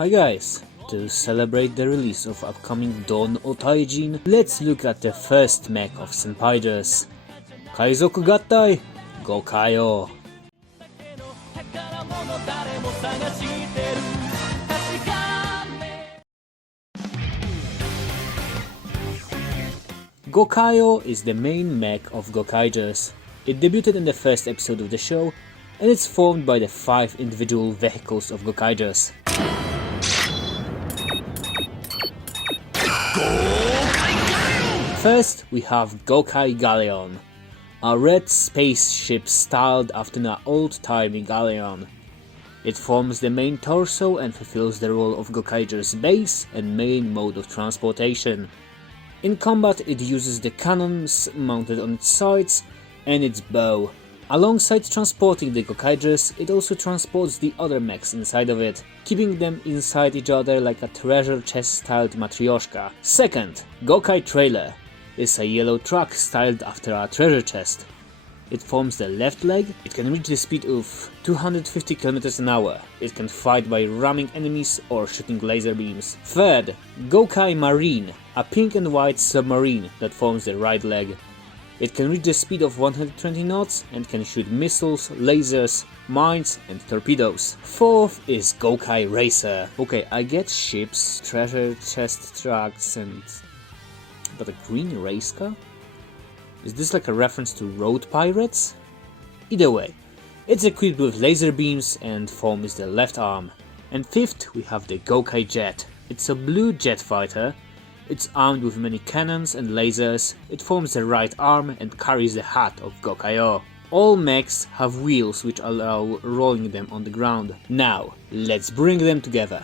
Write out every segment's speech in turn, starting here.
Hi guys! To celebrate the release of upcoming Dawn Otaijin, let's look at the first mech of Senpaiders, Kaizoku Gattai Gokai-Oh. Gokai-Oh is the main mech of Gokaigers. It debuted in the first episode of the show, and it's formed by the 5 individual vehicles of Gokaigers. First, we have Gokai-Galleon, a red spaceship styled after an old-timey galleon. It forms the main torso and fulfills the role of Gokaiger's base and main mode of transportation. In combat, it uses the cannons mounted on its sides and its bow. Alongside transporting the Gokaigers, it also transports the other mechs inside of it, keeping them inside each other like a treasure chest styled matryoshka. Second, Gokai Trailer is a yellow truck styled after a treasure chest. It forms the left leg. It can reach the speed of 250 km an hour. It can fight by ramming enemies or shooting laser beams. Third, Gokai Marine, a pink and white submarine that forms the right leg. It can reach the speed of 120 knots and can shoot missiles, lasers, mines and torpedoes. Fourth is Gokai Racer. Okay, I get ships, treasure chest trucks but a green race car? Is this like a reference to road pirates? Either way, it's equipped with laser beams and forms the left arm. And fifth, we have the Gokai Jet. It's a blue jet fighter. It's armed with many cannons and lasers. It forms the right arm and carries the hat of Gokai-Oh. All mechs have wheels which allow rolling them on the ground. Now, let's bring them together.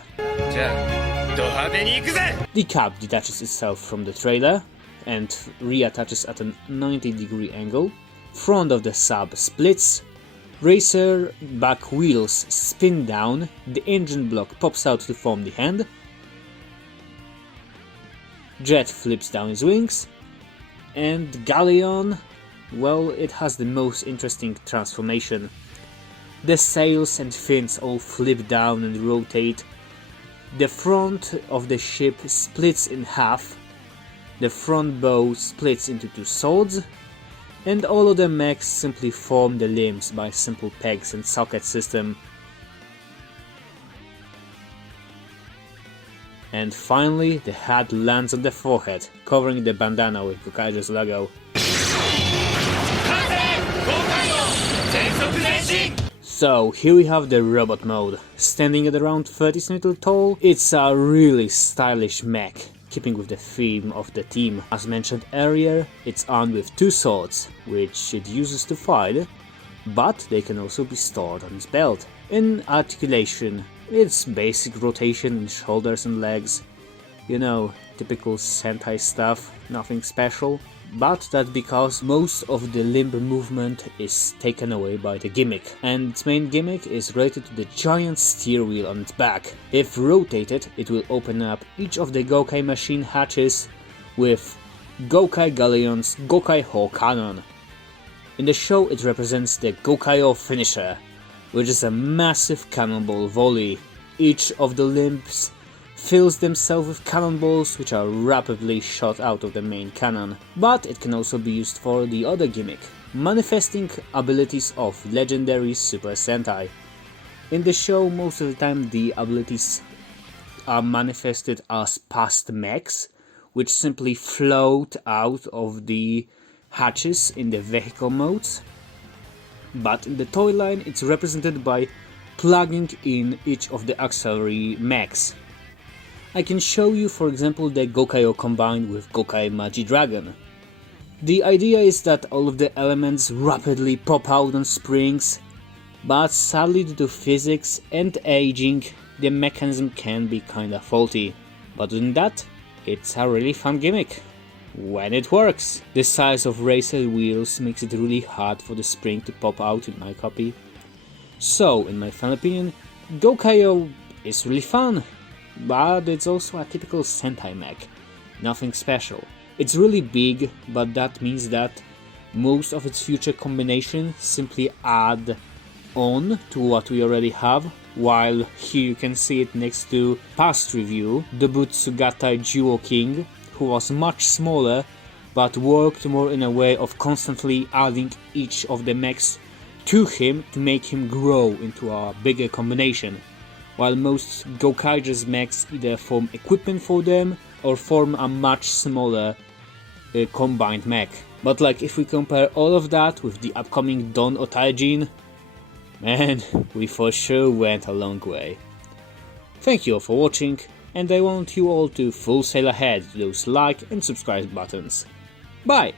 The cap detaches itself from the trailer and reattaches at a 90-degree angle. Front of the sub splits. Racer back wheels spin down. The engine block pops out to form the hand. Jet flips down his wings. And Galleon, well, it has the most interesting transformation. The sails and fins all flip down and rotate. The front of the ship splits in half. The front bow splits into 2 swords, and all of the mechs simply form the limbs by simple pegs and socket system. And finally, the hat lands on the forehead, covering the bandana with Gokaiger's logo. So here we have the robot mode. Standing at around 30 cm tall, it's a really stylish mech, keeping with the theme of the team. As mentioned earlier, it's armed with 2 swords, which it uses to fight, but they can also be stored on its belt. In articulation, it's basic rotation in shoulders and legs. You know, typical Sentai stuff, nothing special. But that's because most of the limb movement is taken away by the gimmick, and its main gimmick is related to the giant steer wheel on its back. If rotated, it will open up each of the Gokai machine hatches with Gokai Galleon's Gokai-Oh cannon. In the show, it represents the Gokai-Oh finisher, which is a massive cannonball volley. Each of the limbs fills themselves with cannonballs which are rapidly shot out of the main cannon. But it can also be used for the other gimmick, manifesting abilities of legendary Super Sentai. In the show, most of the time the abilities are manifested as past mechs, which simply float out of the hatches in the vehicle modes. But in the toy line, it's represented by plugging in each of the auxiliary mechs. I can show you, for example, the Gokai-Oh combined with Gokai Magi Dragon. The idea is that all of the elements rapidly pop out on springs, but sadly due to physics and aging, the mechanism can be kinda faulty. But other than that, it's a really fun gimmick when it works. The size of racer wheels makes it really hard for the spring to pop out in my copy. So, in my final opinion, Gokai-Oh is really fun. But it's also a typical Sentai mech, nothing special. It's really big, but that means that most of its future combinations simply add on to what we already have, while here you can see it next to past review, Dobutsu Gattai Duo King, who was much smaller but worked more in a way of constantly adding each of the mechs to him to make him grow into a bigger combination, while most Gokaiger's mechs either form equipment for them or form a much smaller combined mech. But like, if we compare all of that with the upcoming Don Otaijin, man, we for sure went a long way. Thank you all for watching, and I want you all to full sail ahead to those like and subscribe buttons. Bye!